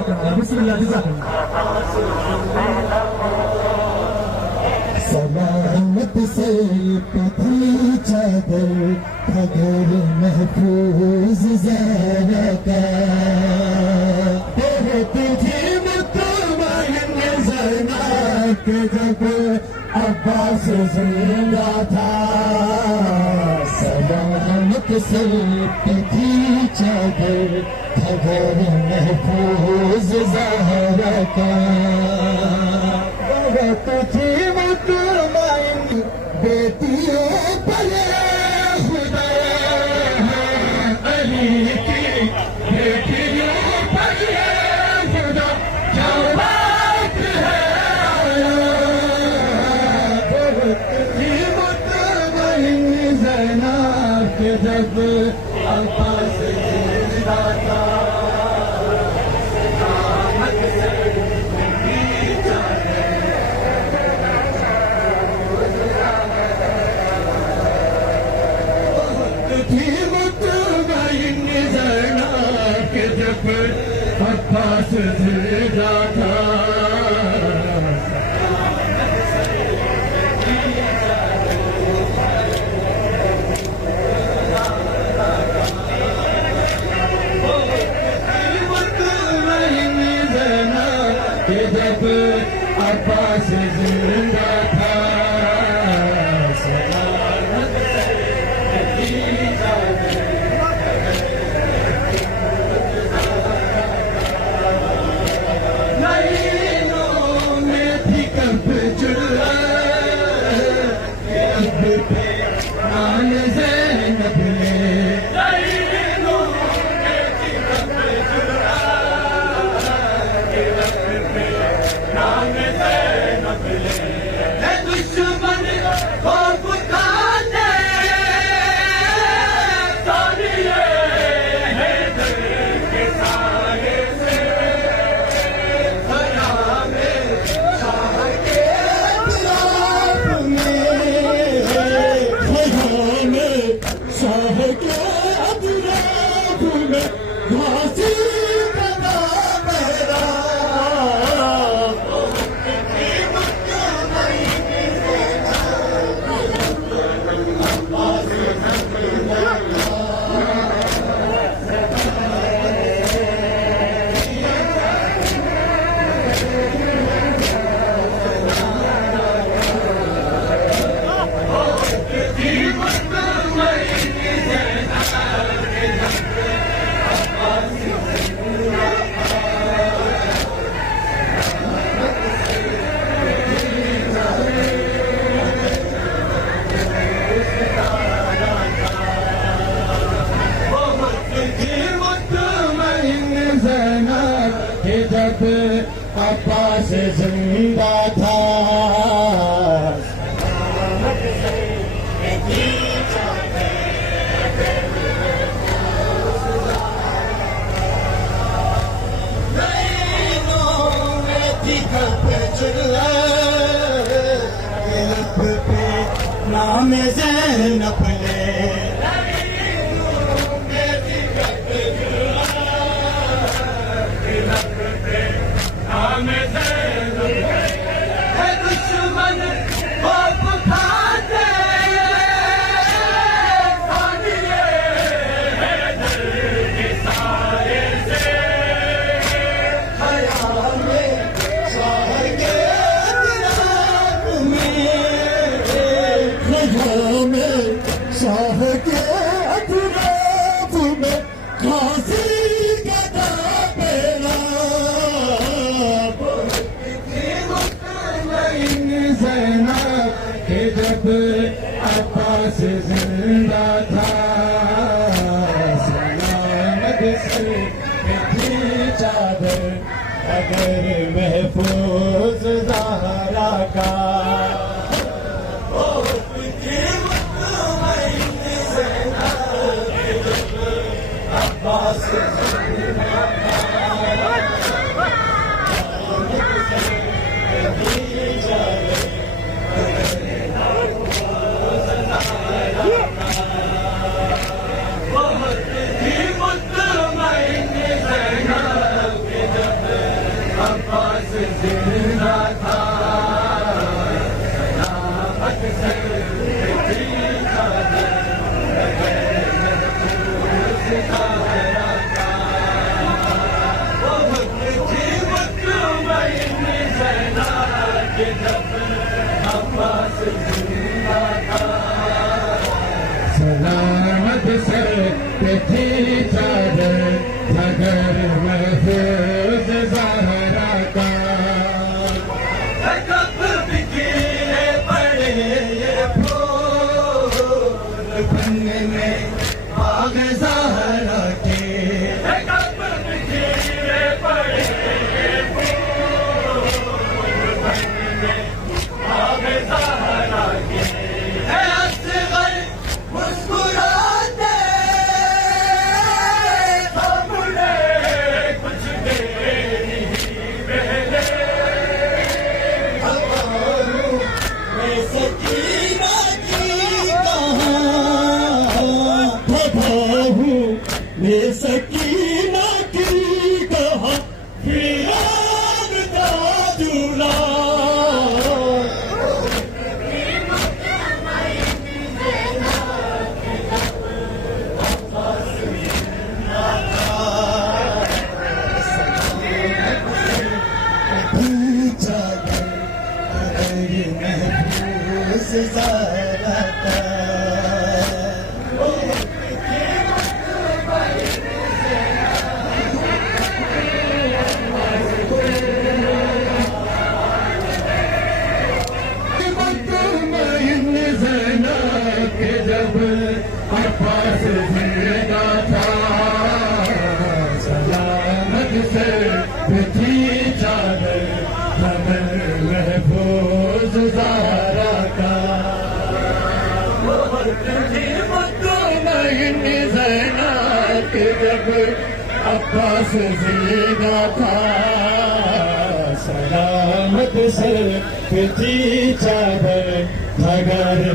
जज़ाकल्लाह बिस्मिल्लाह जज़ाकल्लाह। सलामत से पथी चादर खबर महफूज ज़हरा का तुझे मुतमईन ज़ना के जब अब्बास जिंदा था। सलामत से पथी चादर खबर महफूज ज़हरा का तुझे मुतमईन बेटियों पर खुदा अली की बेटियों पर खुदा जवाब है तुझे मुतमईन ज़ना के जब अब्बास जिंदा था। अब्बास जिंदा था। जब अब्बास जिंदा था। जब अब्बास जिंदा था। नाम ज़ैनब ले शाह के अतराफ में घासी का बेला ज़ैना के जब अब्बास जिंदा था। सलामत से थी चादर अगर महफूज ज़हरा का। कि जब अब्बास जिंदा था। सलामत सर पे थी चादर, मगर महफूज ज़हरा का। कब बिखरे पड़े ये फूल बनने में बाग ज़हरा के। कब बिखरे पड़े ये फूल बनने में बाग ज़हरा के। है असग़र मुस्कुराते सामने कुछ देर ही पहले। सकीना की कहाँ हूँ मैं, सकीना की कहाँ फिराक का दूल्हा। महफूज ज़हरा का। जब अब्बास जिंदा था, सलामत से थी चादर, मगर महफूज ज़हरा का। जब अब्बास जिंदा था, सलामत से थी चादर, मगर